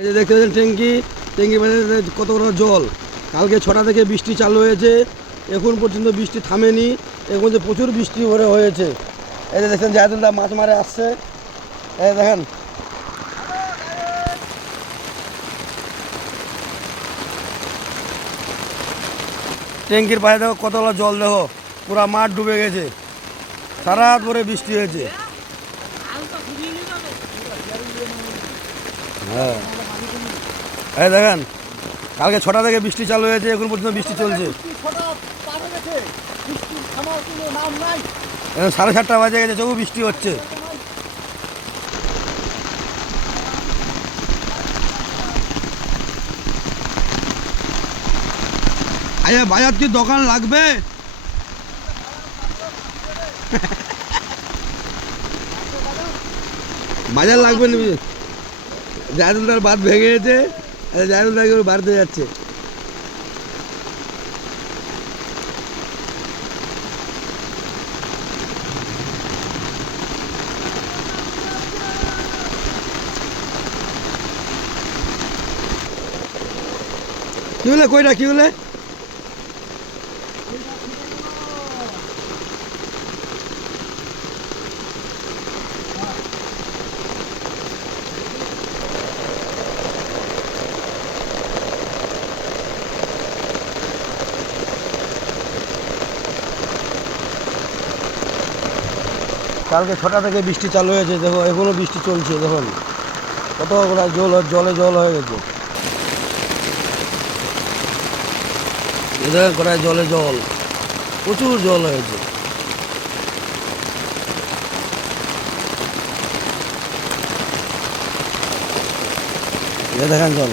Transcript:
এই যে দেখতে পাচ্ছেন ট্যাঙ্কি কত বড় জল। কালকে 6টা থেকে বৃষ্টি চালু হয়েছে, এখন পর্যন্ত বৃষ্টি থামেনি। এখন যে প্রচুর বৃষ্টি হয়েছে। এই যে দেখছেন জাহিদুলদা মাছ মারে আসছে। এই দেখেন ট্যাঙ্কির পায়ে দেখো কতগুলো জল, দেখো পুরা মাঠ ডুবে গেছে, সারা রাত ভরে বৃষ্টি হয়েছে। হ্যাঁ এই দেখেন কালকে 6টা থেকে বৃষ্টি চালু হয়েছে, এখন পর্যন্ত বৃষ্টি চলছে। এখন 7:30 বাজে গেছে, তবু বৃষ্টি হচ্ছে। আচ্ছা বাজার কি দোকান লাগবে? বাজার লাগবে না? জাহিদুলদার বাঁধ ভেঙে গেছে, জাহিদুলদাকে বাড়িতে যাচ্ছে। কি বলে কইটা কি বলে? কালকে 6টা থেকে বৃষ্টি চালু হয়েছে, দেখো এখনো বৃষ্টি চলছে। দেখুন কত জলে জল হয়ে গেছে। দেখেন কোথায় জলে জল, প্রচুর জল হয়েছে। দেখেন জল।